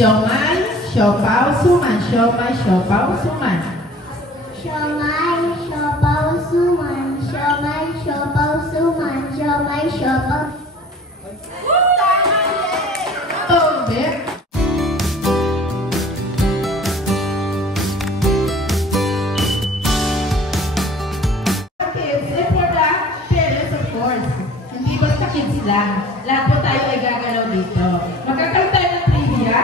Siomai, siopaw, suman. Siomai, siopaw, suman. Siomai, siopaw, suman. Siomai, siopaw, suman. Siomai, siopaw. Oh, Bek. Kids, and for the parents, of course. Hindi basta kids lang. Lahat po tayo ay gagalaw dito. Magkakaroon tayo ng trivia.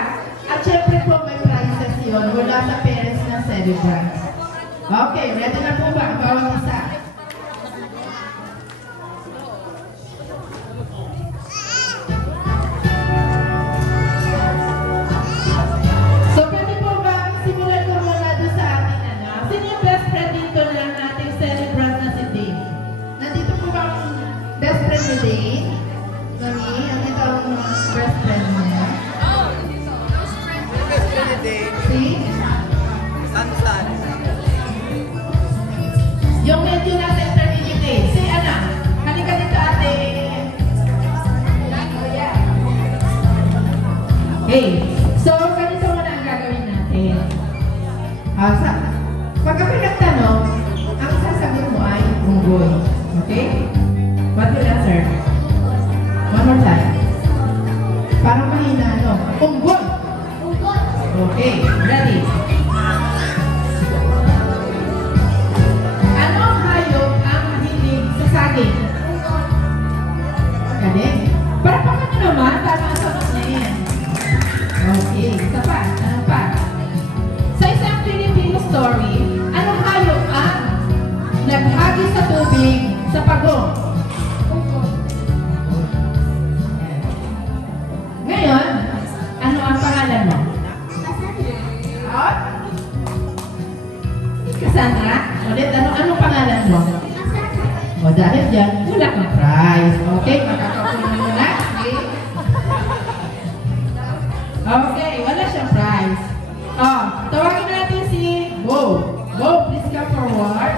At syempre po may prizes yun mula sa parents ng celebrants. Okay, ready na po ba ang bawat isa? So, pwede po ba simulan ko muna doon sa ating ano? Sino yung best friend dito ng ating celebrant na si Dane? Nandito po ba ang best friend ni Dane? Mami, ano ito ang best friend niya? Si? San? Yung medyo nasa intermediate. Si Ana, halika dito ate. Okay, so ganito muna ang gagawin natin. Pagka pinagtanong, ang sasagot mo ay unggoy. Okay? What will answer? One more time. Parang mahina, no? Unggoy! Okay, ready? Ano ang hayop ang mahilig sa saging? Galing. Para pa ka naman, para ang sagot na yan. Okay, isa pa. Ano pa? Sa isang Filipino story, anong hayop ang naghagis sa tubig sa pagong? Ngayon, ano ang pangalan mo? Cassandra? Ulit, anong pangalan mo? O dahil dyan, wala kang prize. Okay, makakapunin mo na. Okay, wala siyang prize. Tawagin natin si Bo. Bo, please come forward.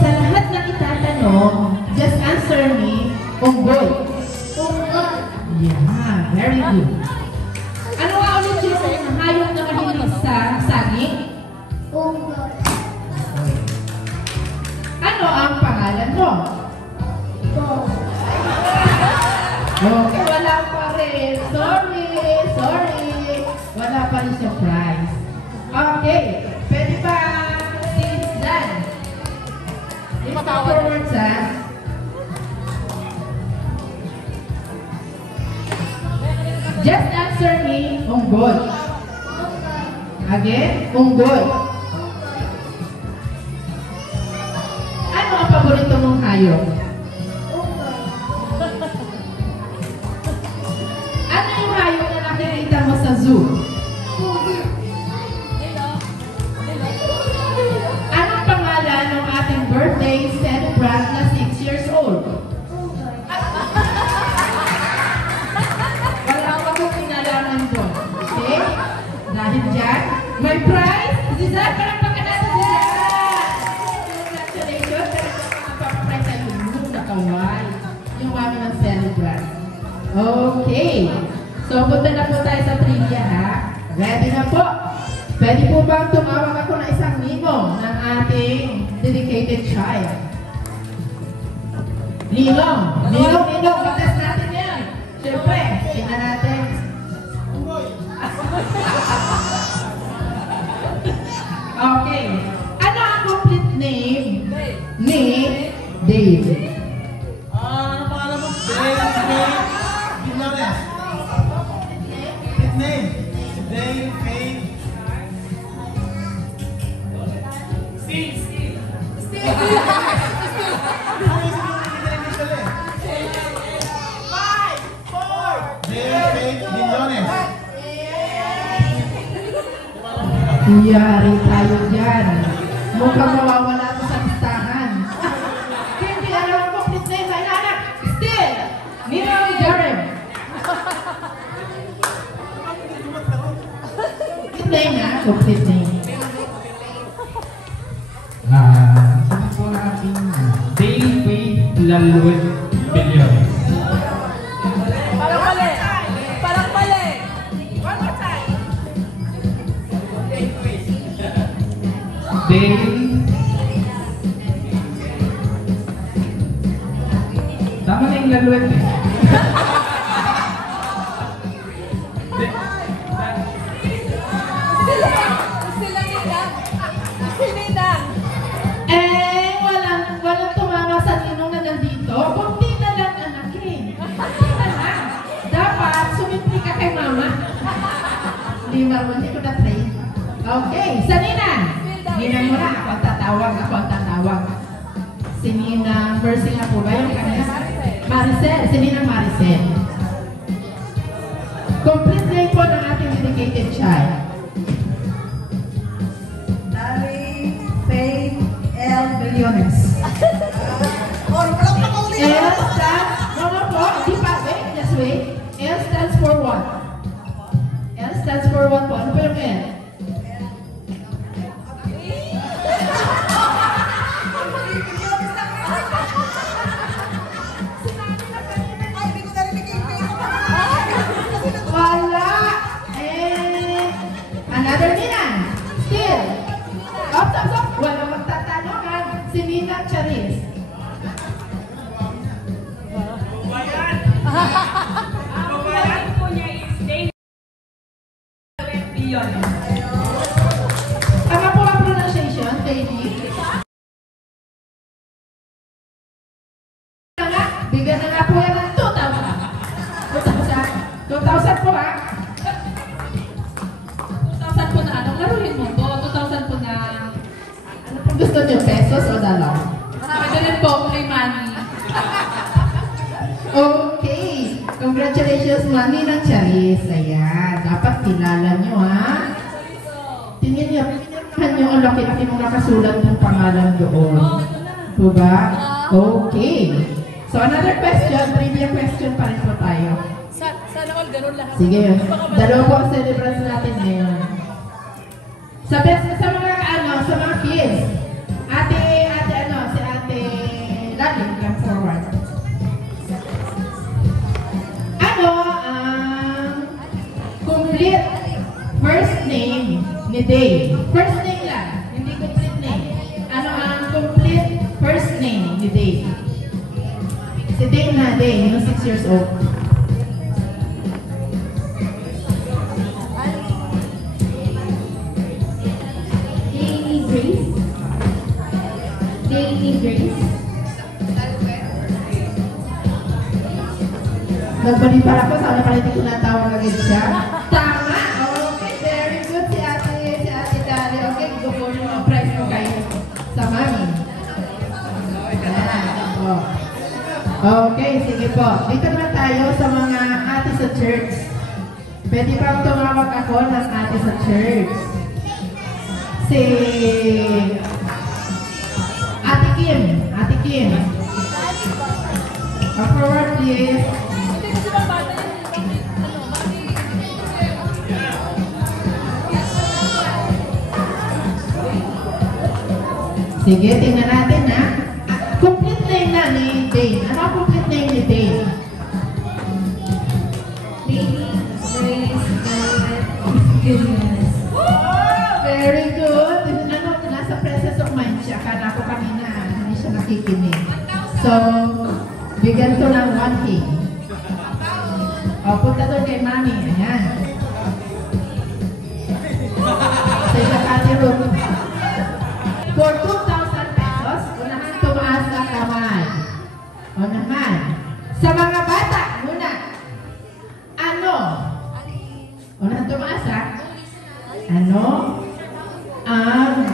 Sa lahat ng itatanong, just answer me, unggoy. Yeah, very good. Ano nga ulit yung hayop na mahilig sa saging? Unggoy. Ano ang pangalan mo? Bo. Okay, wala pa rin. Sorry. Wala pa rin siya prize. Okay, pwede ba si Dan? Please come forward, Dan. Just answer me, unggoy. Again, unggoy. Ano ang paborito mong hayop? Ano yung hayop na nakikita mo sa zoo? Anong pangalan ng ating birthday celebrant na 6 years old? Wala akong kinalaman doon. Okay? Dahil dyan, may prize. Zizan, parang pagkanato Zizan! Congratulations. Pero ang papaprize ay yung nakaway. Yung mami ng celebrant. Okay. So, punta na po tayo sa trivia, ha? Ready na po? Pwede po bang tumawag ako ng isang ninong ng ating dedicated child? Ninong! Batas natin yan! Siyempre, tingnan natin. Okay. Ano ang complete name ni Dave? Ano pangalan mo? Dave Villones. His name? Dave Faye. Steve. Dave Faye Villones. Yari tayo dyan. Mukhang mawawala ko sa listahan. Hindi alam ang complete name. Ay, anak! Still! Nino Jerem. Complete name, ha? Complete name. Sabi po natin, Dave Faye Villones. Dale. Tama na yung laluet eh. Walang tumama sa ninong na nandito. Kunti na lang anak eh. Kunti na lang. Dapat sumitri ka kay mama. Hindi ko na try. Okay, sa Ninang. Ninang mo na. Ako ang tatawag. Si Ninang Mercy nga po ba yung kanya? Maricel. Si Ninang Maricel. Complete name po ng ating dedicated child. Dari Faith L. Millones. L stands, di pa, just wait. L stands for what? L stands for what po? Ano po yung L? Wala! Another Ninang. Still. Stop. Wala magtatanungan. Si Ninang Charis. Tama po ang pronunciation, baby. Bigyan na nga po yan ng 2,000. 2,000 po ha. 2,000 po na anong laruin mo po? 2,000 po na... Ano po gusto niyo? Pesos o dollar? Pwede rin po, kay money. Okay. Congratulations, Manny ng Charis. Ayan. Dapat kilala nyo, ha? Tingin nyo ang laki-laki mong nakasulat ng pangalan doon. Diba? Okay. So, another question. Trivia question pa rin po tayo. Sana all ganun lahat. Sige. Dalawa po ang celebrants natin ngayon. Sa mga kids. Si Ate Lali, come forward. Ano ang complete first name ni Dave? First name lang, hindi complete name. Ano ang complete first name ni Dave? Si Dave na, yung 6 years old. Daily Grace. Nagpanipan ako, sana pala hindi ko natawag agad siya. Tama! Okay, very good si Ate Dali. Okay, go-for yung mga prize mo kayo sa mami. Okay, sige po. Dito naman tayo sa mga ate sa church. Pwede bang tumawag ako ng ate sa church? Si Ate Kim. Ate Kim. Forward please. Sige, tingnan natin ha. Complete name na ni Dane. Ano ang complete name ni Dane? Daily Grace Goodness. Very good. Ano, nasa presence of mind siya. Akala ko kanina, hindi siya nakikinig. So, bigyan ko ng 1K. O, punta doon kay Mami. Ayan. Sa Kati Room. For 2,000 pesos, unahan tumaas ang kamay. Unahan. Sa mga bata, muna. Ano? Unahan tumaas ha? Ano ang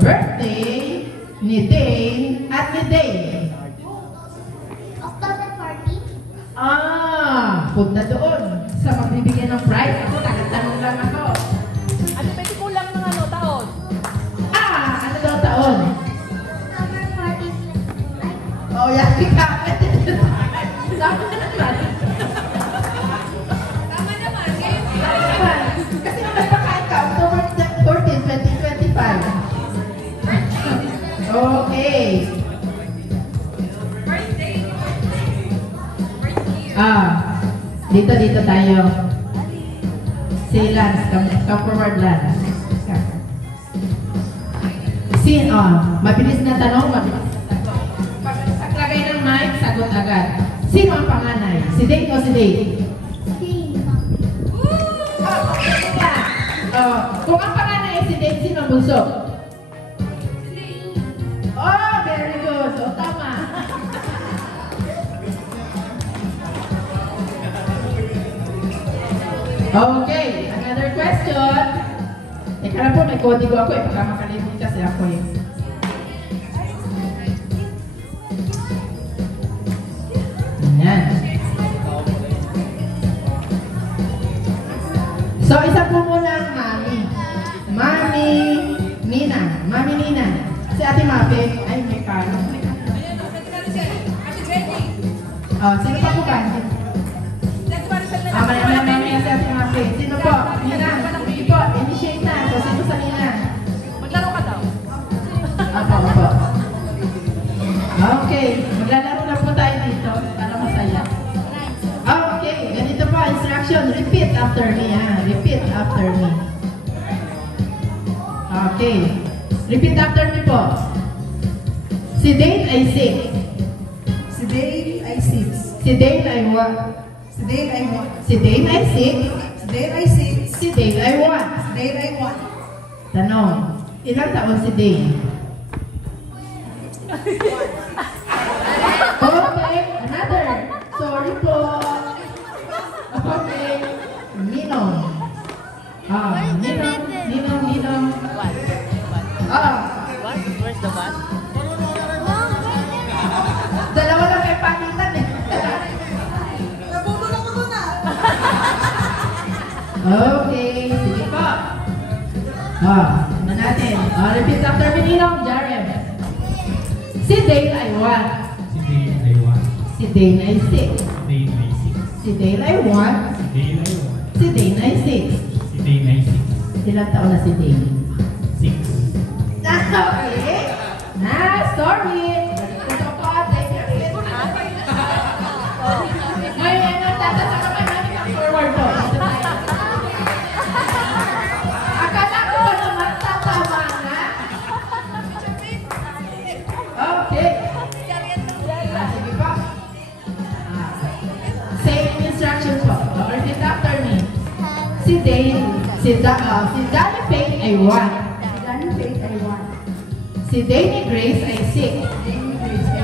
birthday ni Dane at ni Dane? October 14. Punta doon sa magbibigyan ng prize. Ako, nakatanong lang ako. Ano, pwede kulang ng ano, taon? Ano daw taon? October 14. Oh, yan, kapit. Sabi na naman. Tama naman. Kasi nagpakain ka, October 14, 2025. Okay. Dito tayo. Si Lance, come forward Lance. Mabilis na tanong, mabilis na sagot. Pag naglagay ng mic, sagot agad. Sino ang panganay? Si Dane o si Dane? Kung ang panganay si Dane, sino ang bunso? Oh, very good. So, tama. Okay, another question. Teka lang po, may kodigo ako eh. Baka makalimutan kasi ako eh. Ayan. So, isa po muna ang mami. Mami Nina. Mami Nina. Si Ate Mape, ay may palo. Sino pa po ba? Mamaya si Ate Mape. Sino po? Nina. Sige po, initiate na. So, sino sa Nina? Maglaro ka daw. Opo. Okay, maglalaro na po tayo dito para masaya. Okay, ganito po, instruction. Repeat after me, ha? Repeat after me. Okay. Repeat after me po. Si Dane ay 6. Si Dane ay 6. Si Dane ay 1. Si Dane ay 1. Si Dane ay 6. Si Dane ay 6. Si Dane ay 1. Si Dane ay 1. Tanong, ilang taon si Dane? Okay, another. Sorry po. Okay. Ninong. Ninong. What? Where's the what? Dalawa lang may pagitan eh. Nabubulong ko na. Okay, sige po. Ano natin? Repeat after me, Ninong. Jarem. Si Dane ay 1. Si Dane ay 1. Si Dane ay 6. Dane ay 6. Si Dane ay 1. Dane ay 1. Si Dane ay 6. Si Dane ay 6. Ilang taon na si Dane? 6. Okay. Sorry. Ito po, take your seat. Ngayon, tatas ako naman forward po. Akala ko ba naman tatama na? Okay. Sige po. Same instructions po. Repeat after me. Si Danny Faith ay 1. Danny Faith ay 1. Si Danny Grace ay 6. Danny Grace ay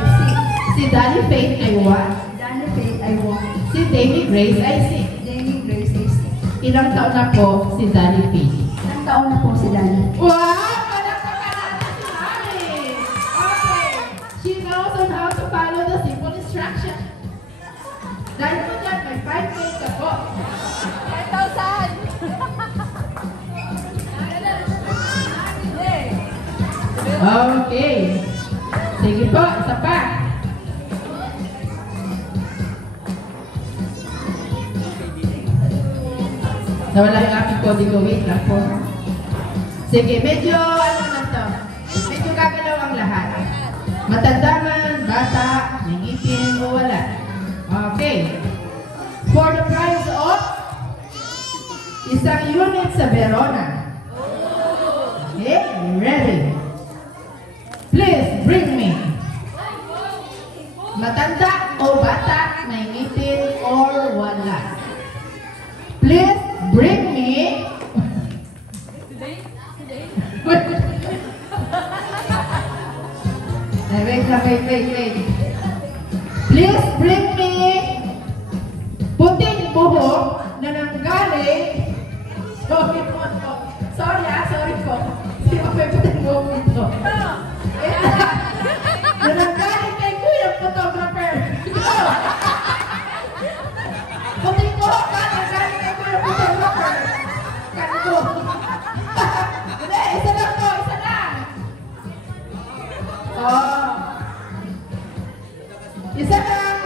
Si Danny Faith ay 1. 6. Danny Faith ay 1. Si Danny Grace ay 6. Danny Grace ay 6. Ilang taon na po si Danny Faith? Ilang taon na po si Danny? Wow! Palakpakan natin si Mami! Okay. She knows on how to follow the simple instruction. Dahil po dyan, may 5 minutes ka po. 5,000! Okay. Sige po, isa pa. Nawala yung aking kodigo. Wait lang po. Sige, medyo ano na to. Medyo gagalaw ang lahat. Matanda man, bata, may ngipin o wala. Okay. For the price of isang unit sa Verona. Okay, ready? Please bring me. Matanda o bata, may ngipin or wala. Please bring me. Wait. Please bring me puting buhok na nanggaling. Sorry po. Hindi ko may puting buhok dito. Na nanggaling kay Kuya Photographer. Puting buhok ka, nanggaling kay Kuya Photographer. Kanto. Hindi, isa lang po, isa lang. Isa lang.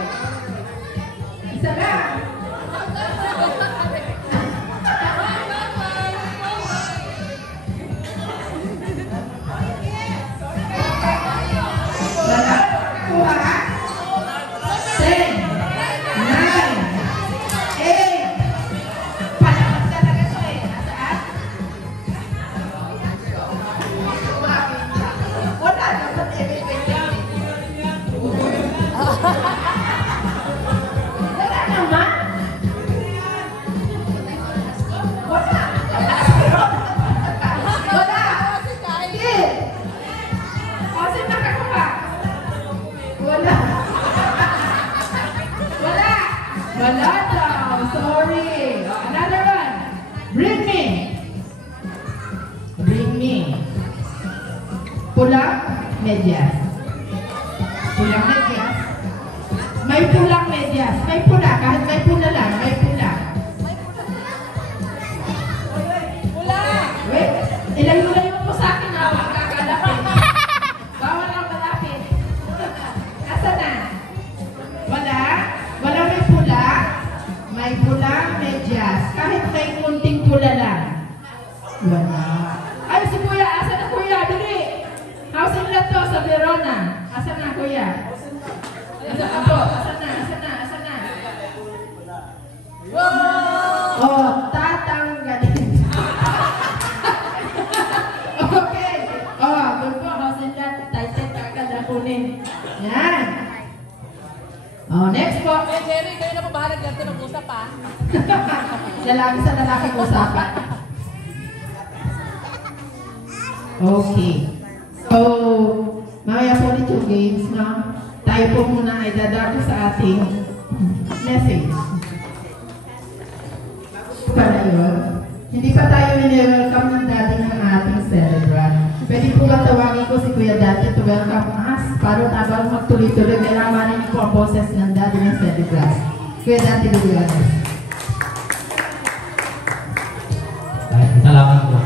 Isa lang. Kuha. 10, 9, 8. Palabas talaga to eh. Nasaan? medyas? Pulang medyas? May pulang medyas. May pula. Kahit may pula lang. May pula. Wala! Wait. Ilayo-layo po sa akin na magkakalapit. Bawal ang malapit. Asa na? Wala? Wala may pula? May pulang medyas. Kahit may kunting pula lang. Wala. Ay, si Kuya. Asa na Kuya? Dili. Housing lot to sa Verona. Asa na Kuya? Asa na po? Asa na? Asa na? Asa na? Oh, tatanggalin. Okay. Oh, doon po. Housing lot. Title agad na kunin. Yan. Oh, next po. Eh, Jerry, kayo na po bahala dyan mag-usap ha. Lalaki sa lalaki usapan. Okay. So, mamaya po ulit yung games, no? Tayo po muna ay dadako sa ating message. Para yun, hindi pa tayo ini-welcome ng daddy ng ating celebrant. Pwede po ba tawagin ko si Kuya Daddy to welcome us? Para tabang magtuloy-tuloy, kailangan niyo po ang boses ng daddy ng celebrant. Kuya Daddy, Luganes. Salamat po.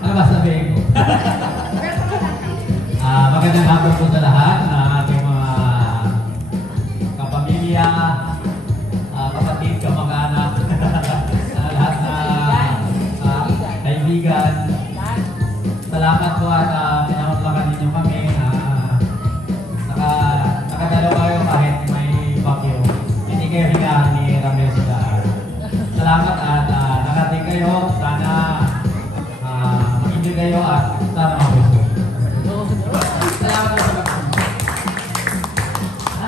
Ano ba sabihin ko? Magandang hapon po sa lahat ng ating mga kapamilya, kapatid, kamag-anak, lahat na kaibigan. Salamat po at pinamaglakan ninyo kami. Nakadalaw kayo kahit may bagyo. Hindi kayo hingahan ni Ramel Sudaan. Salamat at nakating kayo. Sana mag-enjoy kayo at sana mag-gusto. Salamat po sa pagkakas.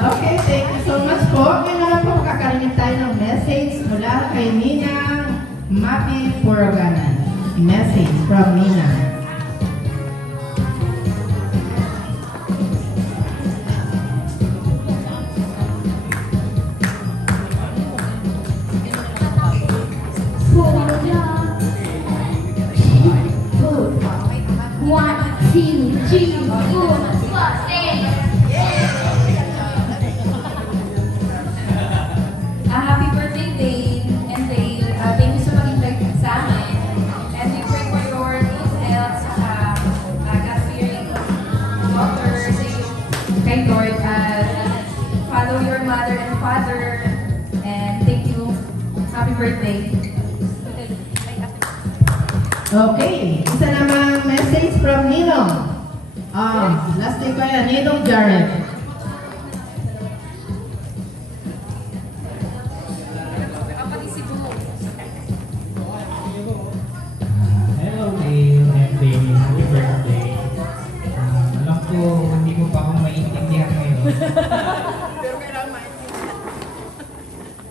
Okay, thank you so much po. Ngayon naman po makakarinig tayo ng message mula kay Ninang Mapi Poroganan. Message from Ninang. Happy birthday, Dave and Dale. Thank you sa pag-invite sa amin. And we pray for your good health, God-fearing daughter, kay Lord. Follow your mother and father. And thank you. Happy birthday. Okay, isa namang message from Ninong. Last name ko yan, Ninong Jared. Hello, Dale and Dave. Happy birthday. Alam ko, hindi ko pa akong maintindihan ngayon.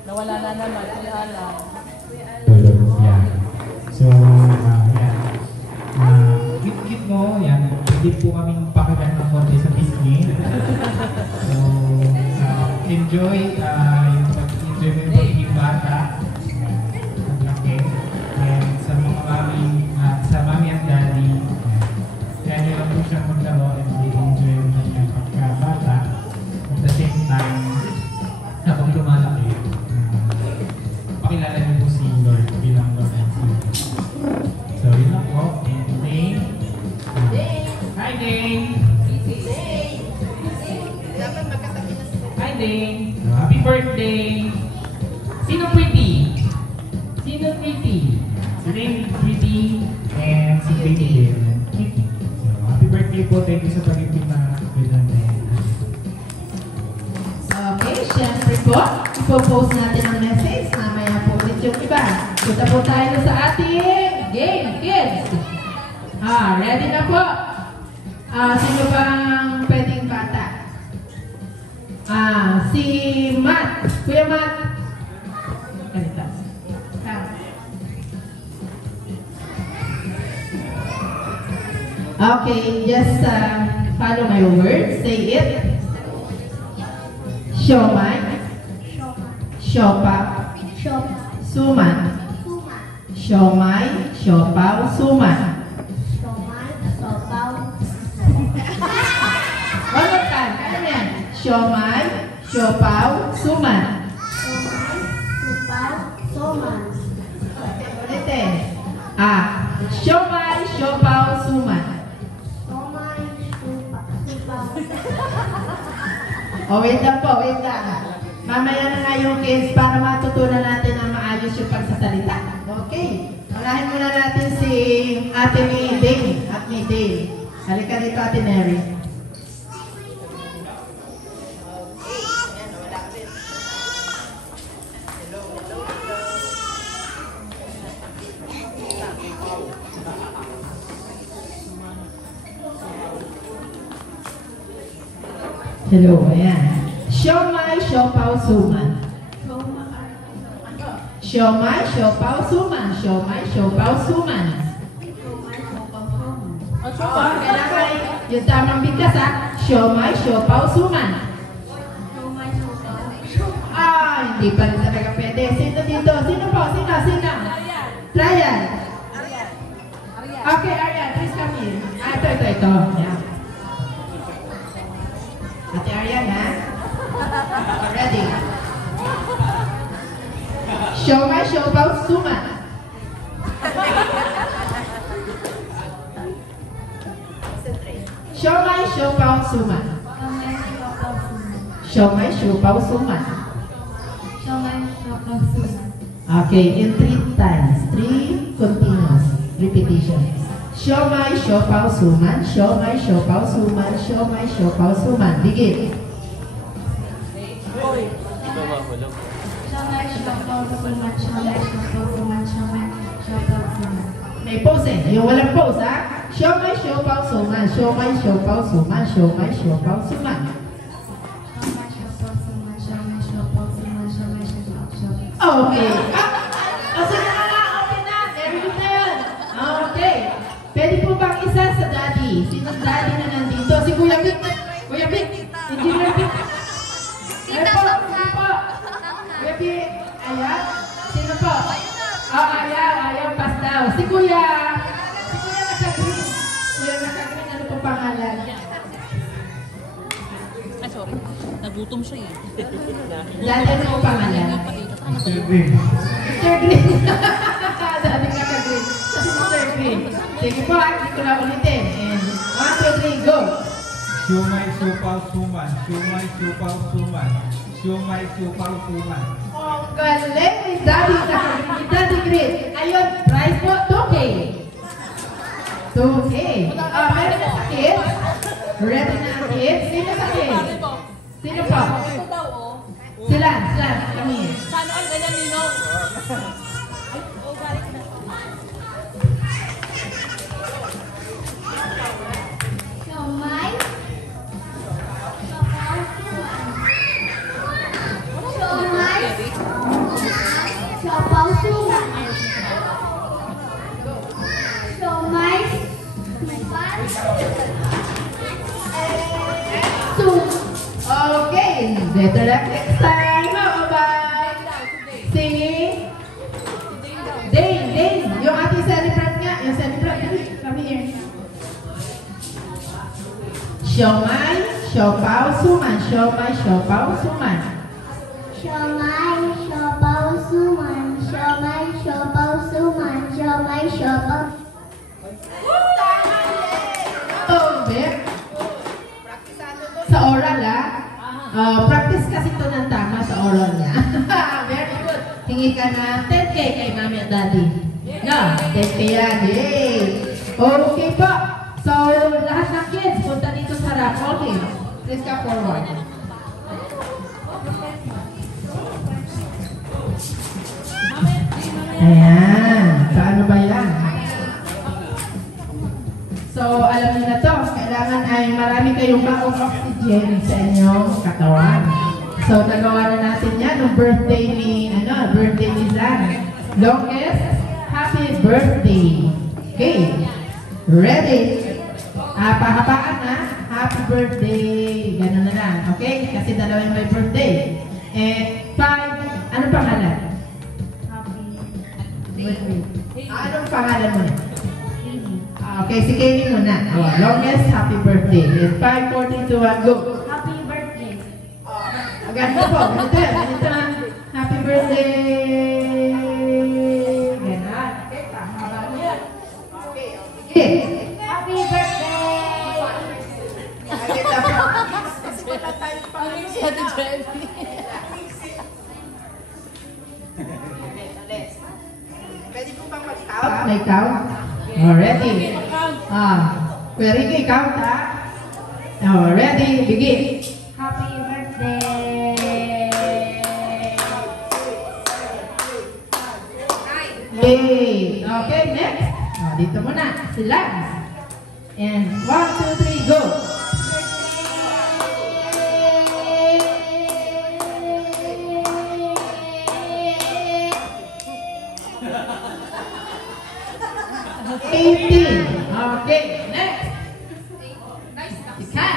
Nawala na naman. Kuya Alan. Yan. So, yan. Kit-kit mo, yan. Pwede po kaming pakilan ng konti sa Disney. So, enjoy yung pag-enjoy mo yung pagiging bata. Ang laki. And sa mga mami, sa mami at daddy, kaya nyo lang po siyang maglaro and enjoy mo yung pagkabata. At the same time, habang lumalaki, pakilala niyo po si Lord bilang Lord and Savior. So, yun lang po. And Dane. Hi, Dane! Hi, Dane! Happy birthday! Sino pretty? Sino pretty? Si Dane pretty and si Baby Dale pretty. So, happy birthday po. Thank you sa pag-ibig na bilang Dane. Okay, syempre po, ipopost natin ang message. Mamaya po ulit yung iba. Punta po tayo sa ating game, kids. Ready na po? Sino bang pwedeng bata? Si Matt. Kuya Matt. Ganito. Okay, just follow my words. Say it. Siomay. Siopaw. Suman. Siomay, siopaw, suman. siomai, siopaw, suman. Supal, soman. Ulitin. Siomai, siopaw, suman. Somay, supal. Wait lang po, wait lang. Mamaya na nga yung kids para matutunan natin ang maayos yung pagsasalita. Okay. Unahin muna natin si Ate ni Dane at ni Dane. Halika dito, Ate Mary. Hello, ayan. Siomai, siopaw, suman. Siomai, siopaw, suman. Siomai, siopaw, suman. Kailangan yung tamang bigkas ha. Siomai, siopaw, suman. Hindi pa rin talaga pwede. Sino dito? Sino po? Sino? Sino? Ryan. Okay, Aryan, please come here. Ito. Yeah. Ate Aryan, ha? Ready? Siomai, siopaw, suman. Siomai, siopaw, suman. Siomai, siopaw, suman. Okay, in 3 times. 3 continuous repetitions. Siomai, siopaw, suman. Siomai, siopaw, suman. Siomai, siopaw, suman. Begin. May pose eh. Yung walang pose ha. Siomai, siopaw, suman. Siomai, siopaw, suman. Siomai, siopaw, suman. Okay. Sige na. Okay na. Very good na yun. Okay. Pwede po bang isa sa daddy? Sinong daddy na nandito? Si Kuya Vic. Kuya Vic. Engineer Vic. Sino po? Kuya Vic. Ayan. Sino po? Ayaw. Pass daw. Si Kuya naka-green. Kuya naka-green. Ano po pangalan? Ay, sorry. Nagutom siya eh. Daddy, ano po pangalan? Mr. Green. Mr. Green. Dati naka-green. Kasi Mr. Green. Sige po, hindi ko na ulitin. And 1, 2, 3, go! Siomai, siopaw, suman. Siomai, siopaw, suman. Siomai, siopaw, suman. Ang galing ni Daddy naka-green. Ni Daddy Green. Ayun, prize po, 2K. 2K. Meron na sa kids? Ready na ang kids? Sino sa kids? Sino po? Ito daw, oh. Sila. Kami. Paano ang ganyan, Nino? Ay, oh, galing na. Siomai, siopaw, suman. Siomai, supal, Okay. Better luck next time. Bye-bye. Si Dane. Yung ating celebrant nga. Yung celebrant. Kami here. Siomai, siopaw, suman. Siomai, siopaw, suman. Siomai, siopaw, suman. Siomai, siopaw, suman. Siomai, siopaw. Oh, Beb. Sa oral, practice kasi ito ng tama sa oral niya. Very good. Hingi ka na 10K kay Mami at Daddy. No, 10K yan. Yay! Okay po. So, lahat ng kids, punta dito sa raffle game. Please come forward. Ayan. Sa ano ba yan? So, alam niyo na to. Kailangan ay marami kayong bagong oxygen sa inyong katawan. So, nagawa na natin yan ng birthday ni Zan. Longest happy birthday. Okay. Ready? Pahabaan na. Happy birthday. Ganun na lang. Okay? Kasi dalawa yung may birthday. And 5, anong pangalan? Anong pangalan mo na? Okay, si Kaylee muna. Longest happy birthday. And 5, 4, 3, 2, 1, go. Happy birthday. Ganito po, ganito na. Happy birthday! Ganon. Okay, tama ba niya? Okay. Happy birthday! Ganito po. Ang sa Ate Jenny. Pwede po bang mag-count? May count? Oh, ready? Very good. Count, ha? Oh, ready? Begin. Happy birthday! Yay! Okay, next. Oh, dito muna. Sila. And 1, 2, 3, go! 18. Okay, next. Ika.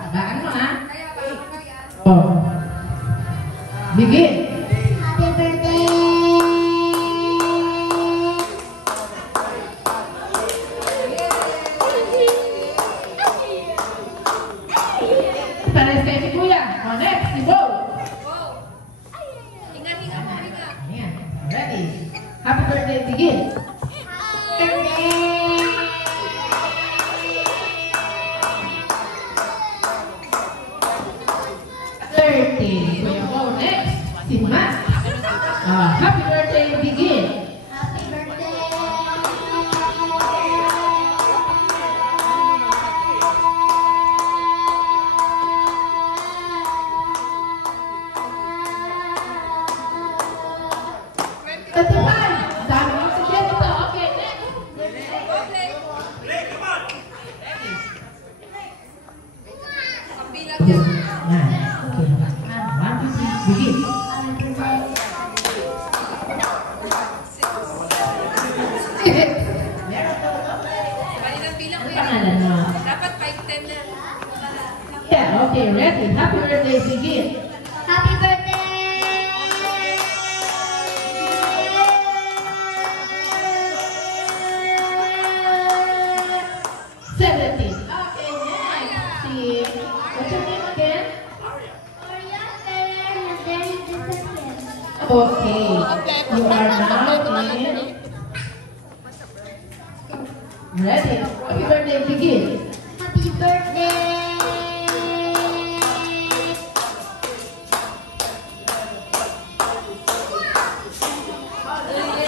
Tabaan mo, ha? Oh. Begin. Happy birthday! Pares kayo ni Kuya. Oh, next, si Bo. Hinga mo, hinga. Ayan. Ready. Happy birthday, begin. Kuya Bo, next. Si Matt. Happy birthday, begin. Happy birthday! Tatipan. Dami mo si Jenito. Okay, next. Pambilang yan. Yan. Okay. 1, 2, 3, begin. Bali ng bilang Ano ko yan. pangalan mo? Dapat 5-10 na. Yeah, okay, ready. Happy birthday, begin. Happy birthday! 17. Okay, next. Si, what's your name again? Okay. You are now in. Ready. Happy birthday, begin. Happy birthday!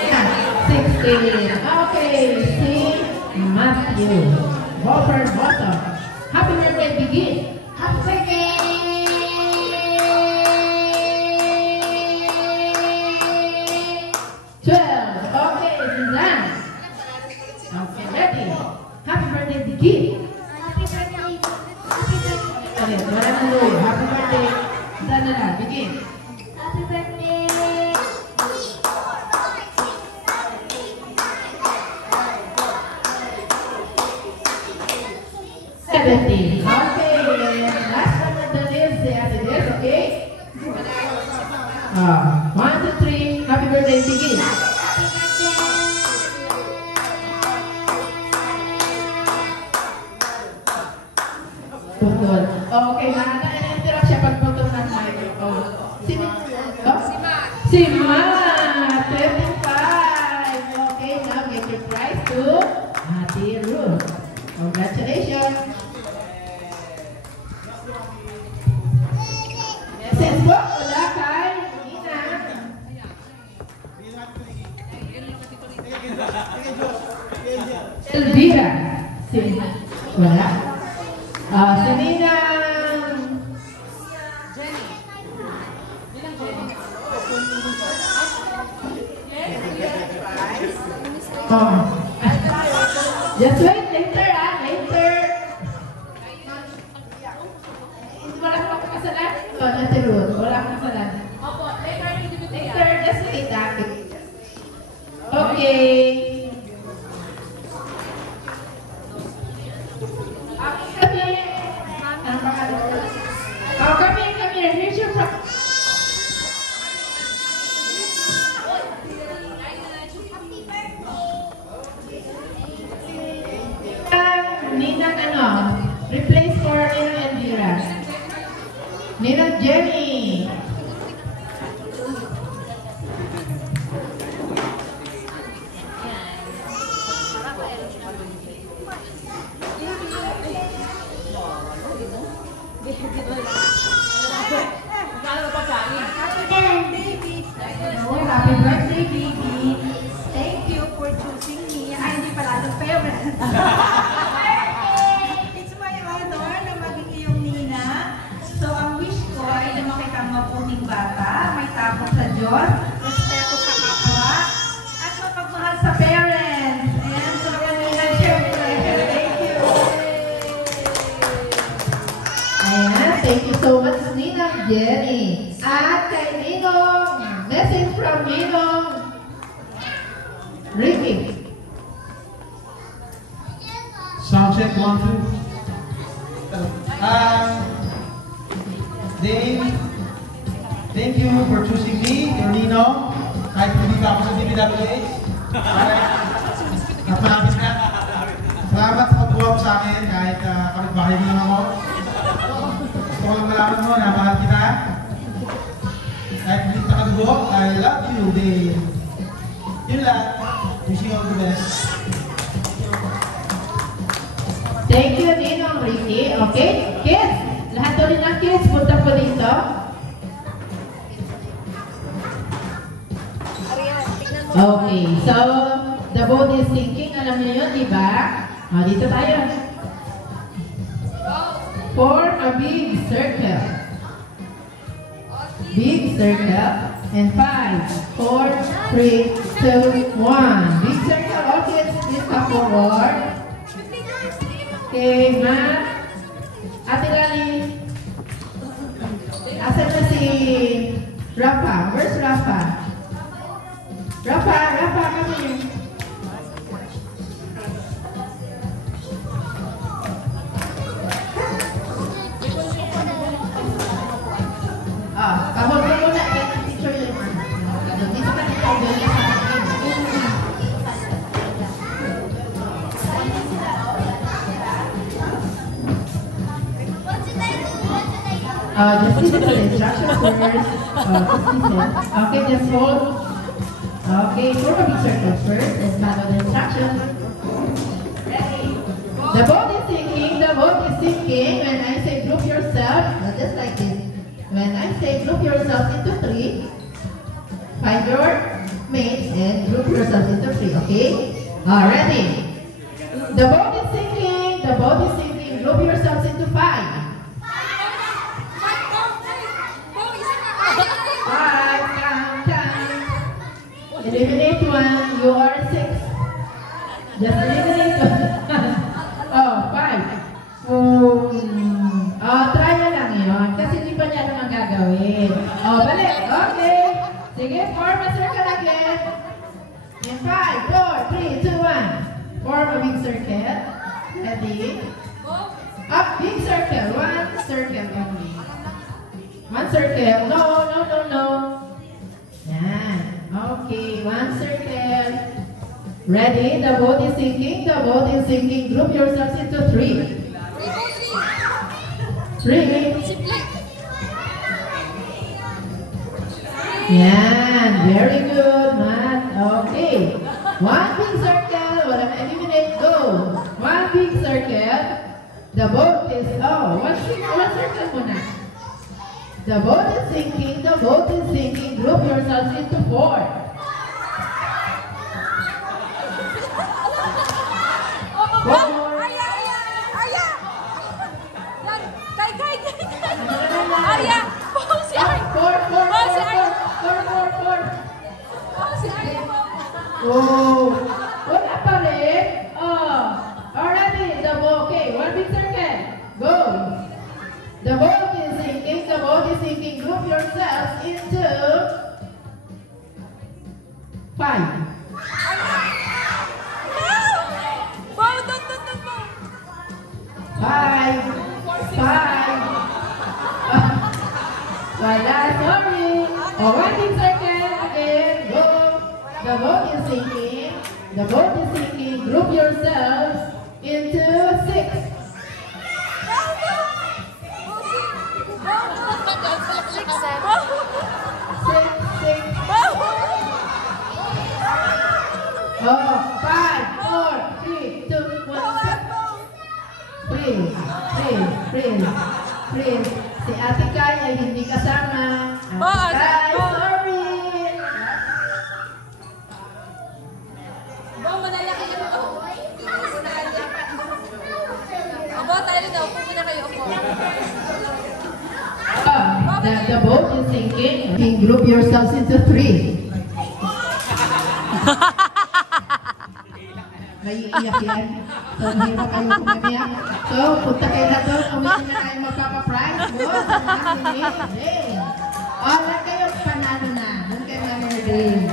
Yeah, 16. Okay, si Matthew. Buffer bottom. Happy birthday, begin. Happy birthday! 12. Okay, Suzanne. Okay, ready. Happy birthday, begin. Happy birthday! Happy birthday! Okay, wala na doon. Happy birthday. Suzanne na lang, begin. Happy birthday! Okay, last one on the list, si Ate Des, okay? 1, 2, 3, happy birthday, begin. Putol. Okay, na-interrupt siya pag putol ng mic. Oh. Si Si Matt, 25. Okay, now get your prize to Ate Ruth. Congratulations. Message po, wala kay Nina. Elvira. Wala. Si Nina. Just wait, later later. Wala kang makasalan? Ate Ruth, wala kang kasalan. Opo, later Later, just wait Okay. Come here. Ano pangalan mo? Oh, come here. Here's your Ninang replace for Ninang Elvira. Ninang Jenny. Oh, happy birthday, baby. Thank you for choosing me. Ay, hindi pala ng parents. It's my honor na maging iyong nina. So, ang wish ko ay lumaki kang mabuting bata, may takot sa Diyos, respeto sa kapwa, at mapagmahal sa parents. Ayan, so kanina, syempre. Thank you. Ayan, thank you so much, Ninang Jenny. At kay Ninong, message from Ninong Ricky. Sound check 1, 2. Dave, thank you for choosing me, your Nino. Kahit hindi pa ako sa DPWH. At malapit na. Salamat sa pagbuha mo sa akin kahit kapit-bahay mo lang ako. Gusto ko lang malaman mo na mahal kita. Kahit hindi ka kadugo, I love you, Dave. Yun lang. Wishing you all the best. Thank you, Ninong Ricky. Okay, kids, lahat ulit ng kids, punta po dito. Okay, so the boat is sinking, alam niyo yun, di ba? Dito tayo. Form a big circle. Big circle. And 5, 4, 3, 2, 1. Big circle. All kids, please come forward. Okay, Matt. Ate Lali. Asan na si Rafa? Where's Rafa? Rafa, come here. Kabot ka muna. Teacher yun. Dito ka dito. Just listen to the instruction first. Just listen. Okay, just hold. Okay, form a big circle first and follow the instructions. Ready? The boat is sinking. The boat is sinking. When I say group yourself, just like this. When I say group yourself into 3, find your mates and group yourself into 3. Okay? Ready? The boat is sinking. The boat is sinking. Group yourselves into 5. 5, count. Eliminate 1, you are 6. Just eliminate 1. 5. Try na lang yun. Kasi hindi pa niya naman gagawin. Balik. Okay. Sige, form a circle again. In 5, 4, 3, 2, 1. Form a big circle. Ready? Up, big circle. 1 circle only. 1 circle. No. Yan. Okay, 1 circle. Ready? The boat is sinking. The boat is sinking. Group yourselves into 3. 3. Yan. Very good, Matt. Okay. 1 big circle. Walang eliminate. Go. 1 big circle. The boat is, one circle muna. The boat is sinking. The boat is sinking. Group yourselves into 4. Wala pa rin. Already, okay, 1 big circle. Go. The boat is sinking. The boat is sinking. Group yourselves into 5. 5. Wala, sorry. 1 big circle again. Go. The boat is sinking. The boat is sinking. Group yourselves into 6. Prince. Si Ate Kai ay hindi kasama. Ate Kai, sorry. Bo, malalaki yung ako. Abo, tayo daw. Pupo na kayo ako. The boat is sinking. Group yourselves into 3. Naiiyak yan. So, hindi na kayo kumiyak. So, punta kayo na doon. Umitin na kayo magpapaprize. Good. Hey. Wala kayo panalo na. Doon kayo mamerdin.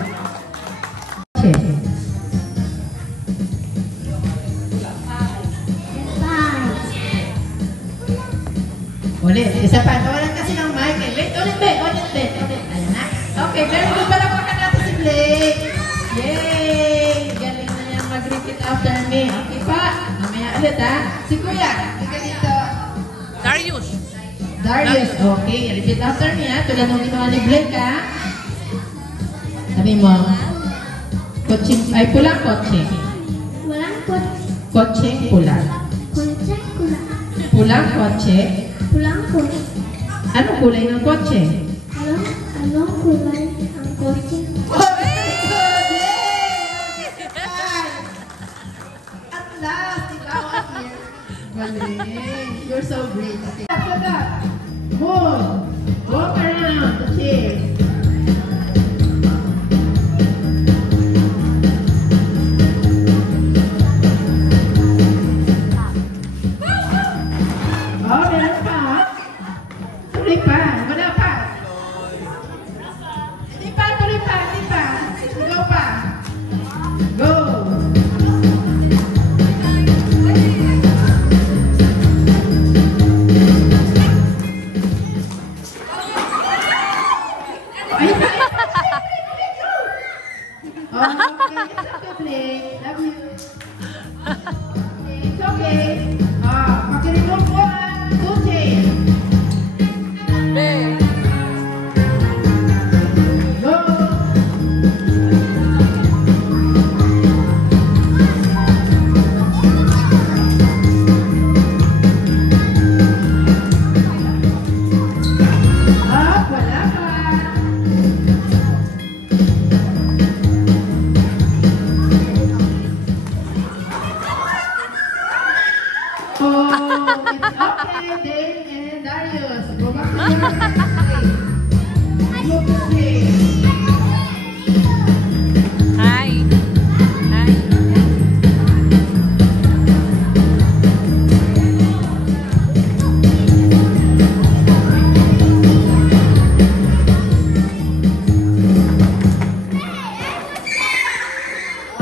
Ulit. Isa pa. Tawalan kasi ng mic. Ulit. Ayan na. Okay. Very good. Palakpakan natin si Blake. Yay! Galing na niya mag-repeat after me. Okay pa. Mamaya ulit ha. Si Kuya. Ika dito. Darius. Okay. Repeat after me ha. Tulad ng ginawa ni Blake ha. Sabi mo. Pulang kotse. Walang kot. Kotse pula. Konsep kula. Pulang kotse. Pulang kot. Anong kulay ng kotse? Anong kulay ang kotse? Oh, very good! Yay! At last, ikaw ang here. Galing. You're so great. Okay. After that, move. Walk around the chair. Oh, meron pa. Tuloy pa. Wala pa. Hindi pa. Go pa. Go. Ay, okay. Love you. It's okay. Pag-remove ko ang 2 chains. Go. Wala pa. Oh, it's okay, Dane and Darius. Go back to your place. Look at me. Hi.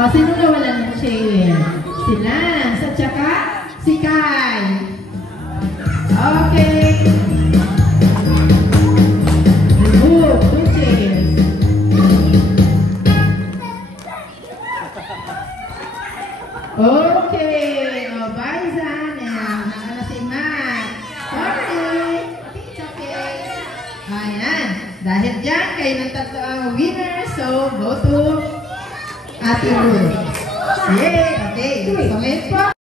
Sino na wala ng chair? Si Lance at saka si Kai. Okay. Remove 2 chairs. Okay. Bye, Zan. And si Matt. Sorry. It's okay. Ayan. Dahil dyan, kayo ng tatlo ang winner. So, go to Ate Ruth. Yay! Okay. So, ngayon po,